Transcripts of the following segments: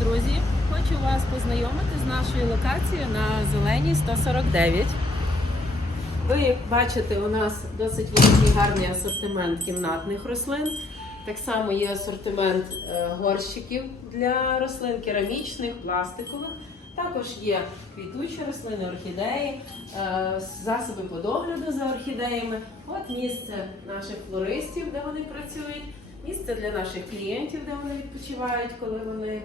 друзі! Хочу вас познайомити з нашою локацією на Зеленій 149. Ви як бачите, у нас досить великий гарний асортимент кімнатних рослин. Так само є асортимент е, горщиків для рослин керамічних, пластикових. Також є квітучі рослини, орхідеї, е, засоби по догляду за орхідеями. От місце наших флористів, де вони працюють, місце для наших клієнтів, де вони відпочивають, коли вони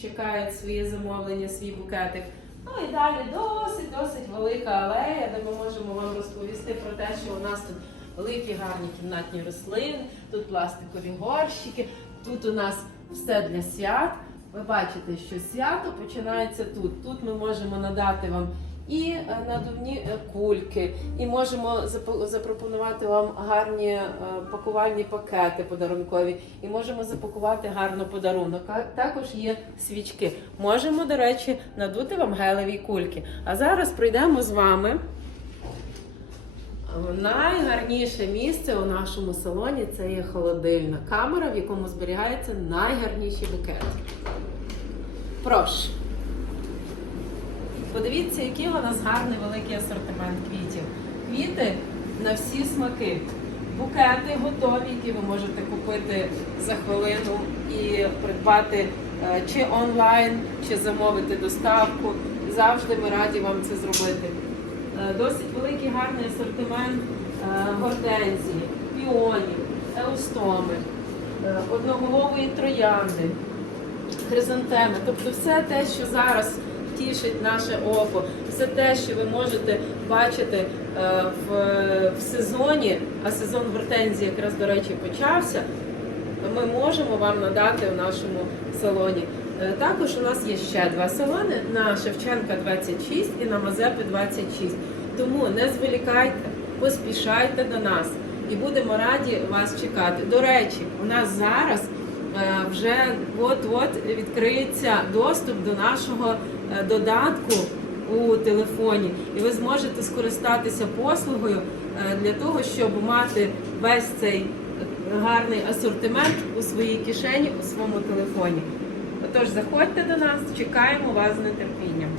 чекають своє замовлення, свій букетик. Ну і далі досить досить велика алея, де ми можемо вам розповісти про те, що у нас тут великі гарні кімнатні рослини, тут пластикові горщики, тут у нас все для свят. Ви бачите, що свято починається тут. Тут ми можемо надати вам і е, надувні е, кульки, і можемо запропонувати вам гарні е, пакувальні пакети подарункові, і можемо запакувати гарно подарунок. Також є свічки. Можемо, до речі, надути вам гелеві кульки. А зараз прийдемо з вами. Найгарніше місце у нашому салоні це є холодильна камера, в якому зберігаються найгарніші букети. Прошу. Подивіться, який у нас гарний великий асортимент квітів. Квіти на всі смаки. Букети готові, які ви можете купити за хвилину і придбати е, чи онлайн, чи замовити доставку. Завжди ми раді вам це зробити. Е, Досить великий гарний асортимент е, гортензії, піонів, еустоми, одноголової троянди хризантеми, тобто все те, що зараз тішить наше око, все те, що ви можете бачити е, в, в сезоні, а сезон гортензії якраз, до речі, почався, ми можемо вам надати в нашому салоні. Е, Також у нас є ще два салони на Шевченка 26 і на Мазепи 26. Тому не зволікайте, поспішайте до нас і будемо раді вас чекати. До речі, у нас зараз вже от-от відкриється доступ до нашого е, додатку у телефоні, і ви зможете скористатися послугою е, для того, щоб мати весь цей гарний асортимент у своїй кишені у своєму телефоні. Отож, заходьте до нас, чекаємо вас з нетерпінням.